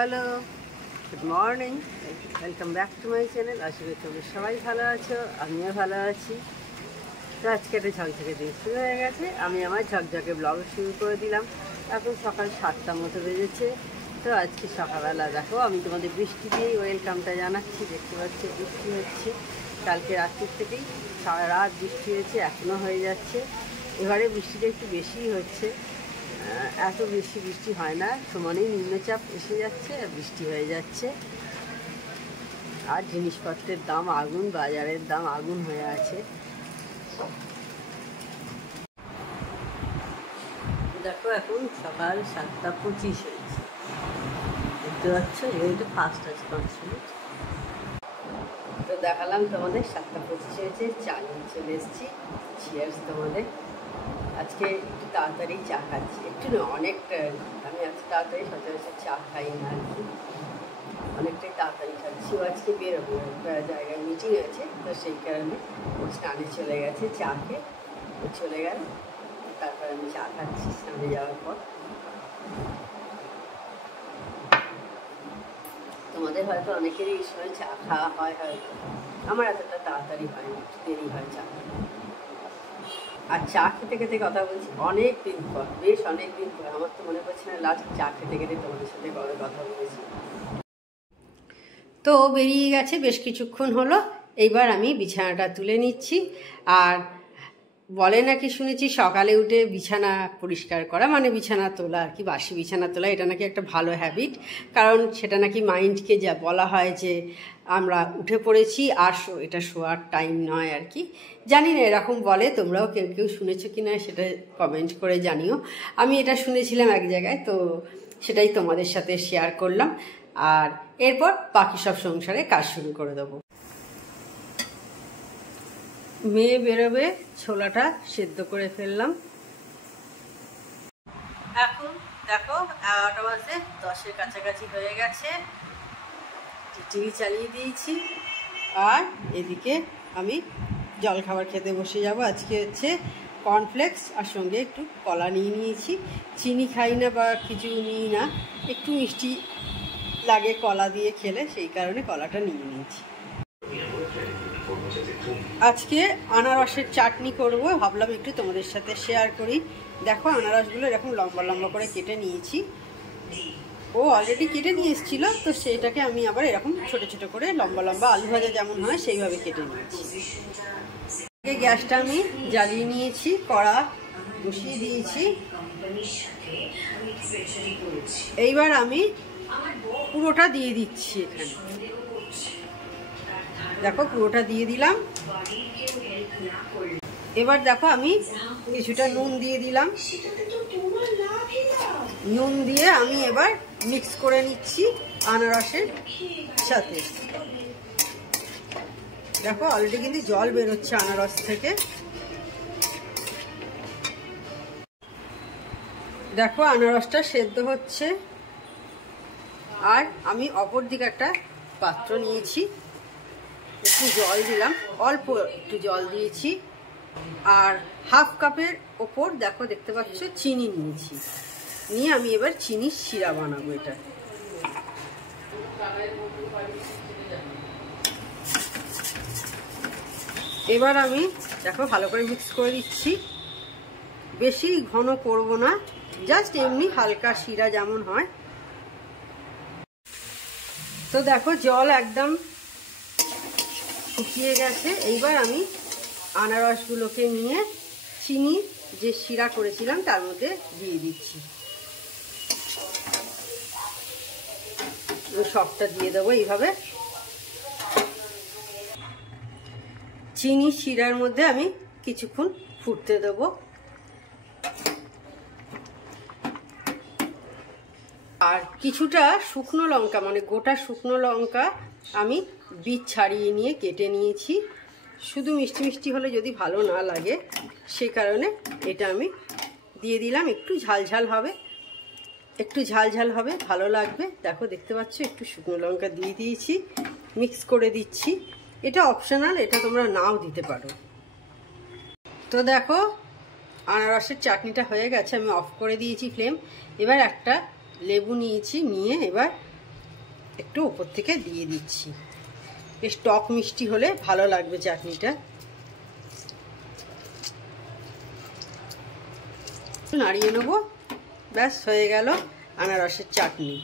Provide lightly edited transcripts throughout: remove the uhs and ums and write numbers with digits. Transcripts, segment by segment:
Hello, good morning, welcome back to my channel. আশা করি তোমরা সবাই ভালো আছো, আমিও ভালো আছি। তো আজকে একটা ঝকঝকে দিন শুরু হয়ে গেছে। আমি আমার ঝকঝকে ব্লগ শুরু করে দিলাম। এখন সকাল 7টার মতো বেজেছে। তো আজকে সকালবেলা দেখো আমি তোমাদের বৃষ্টি দিয়েই ওয়েলকামটা জানাচ্ছি। দেখতে পাচ্ছি বৃষ্টি হচ্ছে, কালকে রাত্রির থেকেই সারা রাত বৃষ্টি হয়েছে, এখনও হয়ে যাচ্ছে। এবারে বৃষ্টিটা একটু বেশিই হচ্ছে, এত বেশি বৃষ্টি হয় না, সমানেই নিম্নচাপ এসে যাচ্ছে আর বৃষ্টি হয়ে যাচ্ছে। আর জিনিসপত্রের দাম আগুন, বাজারের দাম আগুন হয়ে আছে। দেখো এখন সকাল 7:25 হয়েছে, দেখতে পাচ্ছ। এবার একটু ফাস্ট আছে 5 মিনিট। তো দেখালাম তোমাদের 7:25 হয়েছে, চা নিয়ে চলে এসেছি। চিয়ার্স তোমাদের। আজকে একটু তাড়াতাড়ি চা খাচ্ছি, একটু না অনেকটা। আমি আজকে তাড়াতাড়ি সচরাচর চা খাই না আর কি, অনেকটাই তাড়াতাড়ি খাচ্ছি। ও আজকে বেরোবো, একটা জায়গায় মিটিং আছে, তো সেই কারণে ও স্নানে চলে গেছে, চা খেয়ে ও চলে গেল। তারপর আমি চা খাচ্ছি স্নানে যাওয়ার পর। তোমাদের হয়তো অনেকেরই এই সময় চা খাওয়া হয়, হয়তো আমার এতটা তাড়াতাড়ি হয় না, একটু দেরি হয় চা। আর চা খেতে খেতে কথা বলছি অনেক দিন পর, বেশ অনেক দিন পর। আমার তো মনে পড়ছে না লাস্ট চা খেতে খেতে তোমাদের সাথে কবে কথা বলেছি। তো বেরিয়ে গেছে বেশ কিছুক্ষণ হলো। এইবার আমি বিছানাটা তুলে নিচ্ছি। আর বলে নাকি শুনেছি সকালে উঠে বিছানা পরিষ্কার করা মানে বিছানা তোলা আর কি, বাসি বিছানা তোলা, এটা নাকি একটা ভালো হ্যাবিট। কারণ সেটা নাকি মাইন্ডকে যা বলা হয় যে আমরা উঠে পড়েছি আর এটা শোয়ার টাইম নয় আর কি। জানি না, এরকম বলে, তোমরাও কেউ কেউ শুনেছো কি না সেটা কমেন্ট করে জানিও। আমি এটা শুনেছিলাম এক জায়গায়, তো সেটাই তোমাদের সাথে শেয়ার করলাম। আর এরপর বাকি সব সংসারে কাজ শুরু করে দেবো। মেয়ে বেরোবে, ছোলাটা সেদ্ধ করে ফেললাম। এখন দেখো 11টা বাজে, 10-এর কাছাকাছি হয়ে গেছে। টিভি চালিয়ে দিয়েছি। আর এদিকে আমি জলখাবার খেতে বসে যাব। আজকে হচ্ছে কর্নফ্লেক্স আর সঙ্গে একটু কলা নিয়ে নিয়েছি। চিনি খাই না বা কিছু নিই না, একটু মিষ্টি লাগে কলা দিয়ে খেলে, সেই কারণে কলাটা নিয়ে নিয়েছি। আজকে আনারসের চাটনি করব, ভাবলাম একটু তোমাদের সাথে শেয়ার করি। দেখো আনারসগুলো এরকম লম্বা লম্বা করে কেটে নিয়েছি। ও অলরেডি কেটে নিয়ে এসেছিল, তো সেটাকে আমি আবার এরকম ছোট ছোট করে লম্বা লম্বা আলু ভাজা যেমন হয় সেইভাবে কেটে নিয়েছি। গ্যাসটা আমি জ্বালিয়ে নিয়েছি, কড়া বসিয়ে দিয়েছি। এইবার আমি পুরোটা দিয়ে দিচ্ছি এখানে। দেখো পুরোটা দিয়ে দিলাম। এবার দেখো আমি কিছুটা নুন দিয়ে দিলাম। নুন দিয়ে আমি এবার মিক্স করে নিচ্ছি আনারসের সাথে। দেখো অলরেডি কিন্তু জল বেরোচ্ছে আনারস থেকে। দেখো আনারসটা সেদ্ধ হচ্ছে। আর আমি অপর দিকে একটা পাত্র নিয়েছি, একটু জল দিলাম, অল্প একটু জল দিয়েছি। আর হাফ কাপের ওপর দেখো দেখতে পাচ্ছ চিনি নিয়েছি, নিয়ে আমি এবার চিনির শিরা বানাবো। এটা এবার আমি দেখো ভালো করে মিক্স করে দিচ্ছি। বেশি ঘন করব না, জাস্ট এমনি হালকা শিরা যেমন হয়। তো দেখো জল একদম শুকিয়ে গেছে। এইবার আমি আনারসগুলোকে নিয়ে চিনি যে শিরা করেছিলাম তার মধ্যে দিয়ে দিচ্ছি। সবটা দিয়ে দেবো এইভাবে। চিনি শিরার মধ্যে আমি কিছুক্ষণ ফুটতে দেবো। আর কিছুটা শুকনো লঙ্কা মানে গোটা শুকনো লঙ্কা আমি বীজ ছাড়িয়ে নিয়ে কেটে নিয়েছি। শুধু মিষ্টি মিষ্টি হলে যদি ভালো না লাগে, সে কারণে এটা আমি দিয়ে দিলাম। একটু ঝাল ঝাল হবে, একটু ঝাল ঝাল হবে, ভালো লাগবে। দেখো দেখতে পাচ্ছ একটু শুকনো লঙ্কা দিয়ে দিয়েছি, মিক্স করে দিচ্ছি। এটা অপশনাল, এটা তোমরা নাও দিতে পারো। তো দেখো আনারসের চাটনিটা হয়ে গেছে, আমি অফ করে দিয়েছি ফ্লেম। এবার একটা লেবু নিয়েছি, নিয়ে এবার একটু উপর থেকে দিয়ে দিচ্ছি। বেশ টক মিষ্টি হলে ভালো লাগবে চাটনিটা। নাড়িয়ে নেবো, ব্যাস হয়ে গেল আনারসের চাটনি।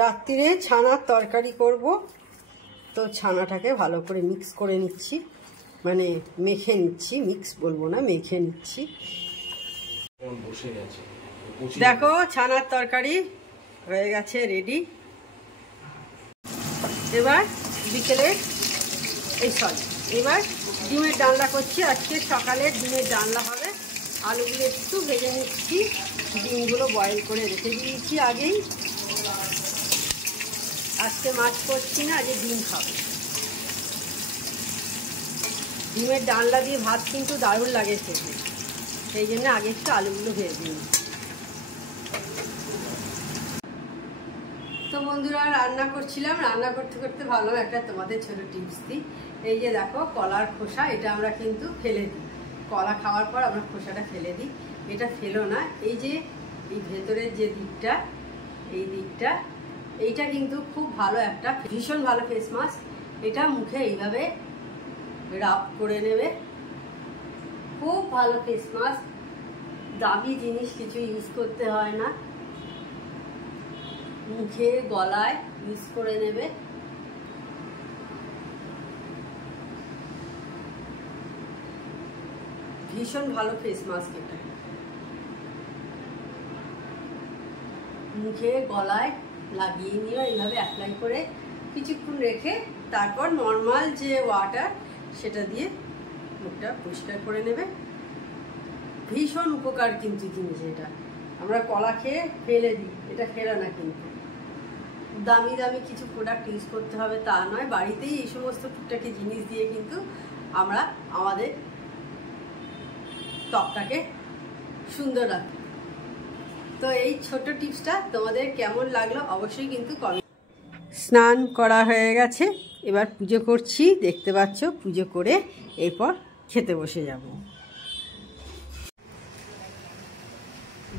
রাত্রিরে ছানার তরকারি করব, তো ছানাটাকে ভালো করে মিক্স করে নিচ্ছি, মানে মেখে নিচ্ছি, মিক্স বলবো না, মেখে নিচ্ছি। দেখো ছানার তরকারি হয়ে গেছে, রেডি। এবার বিকেলে এবার ডিমের ডালনা করছি। আজকে সকালে ডিমের ডালনা হবে। আলুগুলো একটু ভেজে নিচ্ছি, ডিমগুলো বয়েল করে রেখে দিয়েছি আগেই। আজকে মাছ করছি না, আজকে ডিম খাবো। ডিমের ডালনা দিয়ে ভাত কিন্তু দারুণ লাগে খেতে, সেই জন্য আগে একটু আলুগুলো ভেজে দিই। তো বন্ধুরা রান্না করছিলাম, রান্না করতে করতে ভালো একটা তোমাদের ছোট টিপস দিই। এই যে দেখো কলার খোসা, এটা আমরা কিন্তু ফেলে দিই। কলা খাওয়ার পর আমরা খোসাটা ফেলে দিই। এটা ফেলো না, এই যে এই ভেতরের যে দিকটা, এই দিকটা, এইটা কিন্তু খুব ভালো, একটা ভীষণ ভালো ফেস মাস্ক। এটা মুখে এইভাবে রাব করে নেবে, খুব ভালো ফেস মাস্ক। দামি জিনিস কিছু ইউজ করতে হয় না, মুখে গলায় ইউজ করে নেবে। ভীষণ ভালো ফেস মাস্ক এটা। মুখে গলায় লাগিয়ে নিও, এইভাবে অ্যাপ্লাই করে কিছুক্ষণ রেখে তারপর নর্মাল যে ওয়াটার সেটা দিয়ে মুখটা পরিষ্কার করে নেবে। ভীষণ উপকার কিন্তু জিনিস এটা। আমরা কলা খেয়ে ফেলে দিই, এটা ফেলে না কিন্তু। দামি দামি কিছু প্রোডাক্ট ইউজ করতে হবে তা নয়, বাড়িতেই এই সমস্ত টুকটাকি জিনিস দিয়ে কিন্তু আমরা আমাদের ত্বকটাকে সুন্দর রাখি। তো এই ছোট টিপসটা তোমাদের কেমন লাগলো অবশ্যই কিন্তু কমেন্ট। স্নান করা হয়ে গেছে, এবার পুজো করছি, দেখতে পাচ্ছ। পুজো করে এরপর খেতে বসে যাব।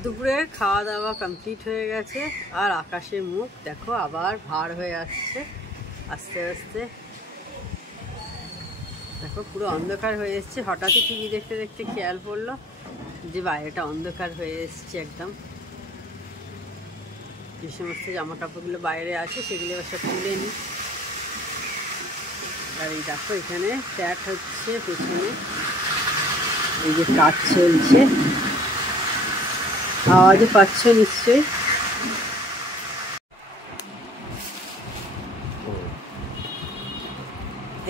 দুপুরের খাওয়া দাওয়া কমপ্লিট হয়ে গেছে, আর আকাশের মুখ দেখো আবার ভার হয়ে আসছে আস্তে আস্তে। দেখো পুরো অন্ধকার হয়ে এসছে। হঠাৎই টিভি দেখতে দেখতে খেয়াল পড়লো যে বাইরেটা অন্ধকার হয়ে এসছে একদম। যে সমস্ত জামা কাপড়গুলো বাইরে আছে সেগুলো সব তুলে নিই। আর এই দেখো এখানে ফ্ল্যাট হচ্ছে পেছনে, এই যে কাজ চলছে, আওয়াজও পাচ্ছ নিশ্চয়ই।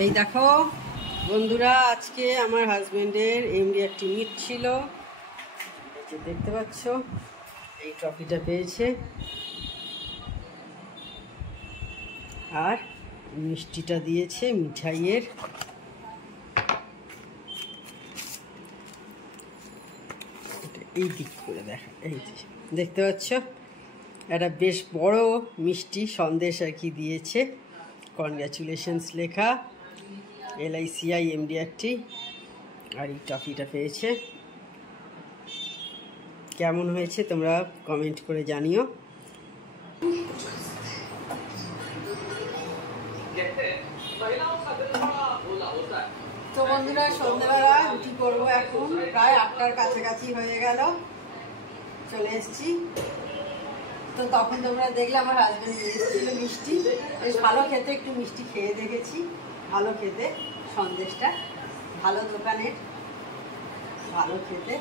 এই দেখো বন্ধুরা, আজকে আমার হাজবেন্ডের এমডি একটি মিট ছিল, এই যে দেখতে পাচ্ছ। এই ট্রফিটা পেয়েছে, আর মিষ্টিটা দিয়েছে মিঠাইয়ের। এই দিক করে দেখা, এই দেখতে পাচ্ছ একটা বেশ বড় মিষ্টি সন্দেশ আর কি দিয়েছে, কনগ্রাচুলেশনস লেখা, LICI MDRT। আর এই টফিটা পেয়েছে। কেমন হয়েছে তোমরা কমেন্ট করে জানিও। তো বন্ধুরা সন্ধ্যেবেলা রুটি করবো, এখন প্রায় 8টার কাছাকাছি হয়ে গেল, চলে এসেছি। তো তখন তোমরা দেখলে আমার হাজব্যান্ড নিয়ে এসেছিল মিষ্টি, বেশ ভালো খেতে। একটু মিষ্টি খেয়ে দেখেছি, ভালো খেতে সন্দেশটা, ভালো দোকানের, ভালো খেতে।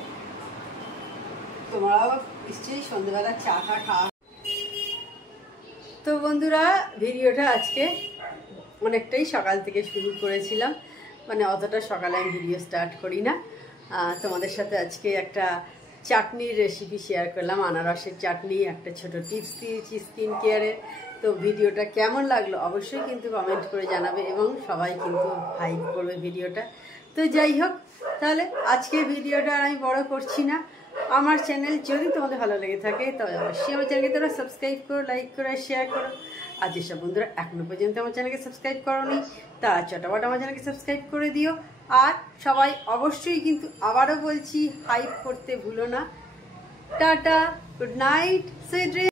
তোমরাও নিশ্চয়ই সন্ধ্যেবেলা চাটা খাওয়া। তো বন্ধুরা ভিডিওটা আজকে অনেকটাই সকাল থেকে শুরু করেছিলাম, মানে অতটা সকালে আমি ভিডিও স্টার্ট করি না। তোমাদের সাথে আজকে একটা চাটনির রেসিপি শেয়ার করলাম, আনারসের চাটনি, একটা ছোট টিপস দিয়েছি স্কিন কেয়ারে। তো ভিডিওটা কেমন লাগলো অবশ্যই কিন্তু কমেন্ট করে জানাবে, এবং সবাই কিন্তু হাইপ করবে ভিডিওটা। তো যাই হোক, তাহলে আজকে ভিডিওটা আর আমি বড় করছি না। আমার চ্যানেল যদি তোমাদের ভালো লেগে থাকে তবে অবশ্যই আমার চ্যানেলকে তোমরা সাবস্ক্রাইব করো, লাইক করো, শেয়ার করো। আর যেসব বন্ধুরা এখনো পর্যন্ত আমার চ্যানেলকে সাবস্ক্রাইব করোনি তারা চটাপট আমার চ্যানেলকে সাবস্ক্রাইব করে দিও। আর সবাই অবশ্যই কিন্তু আবারও বলছি হাইপ করতে ভুলো না। Tata, good night, sweet dream.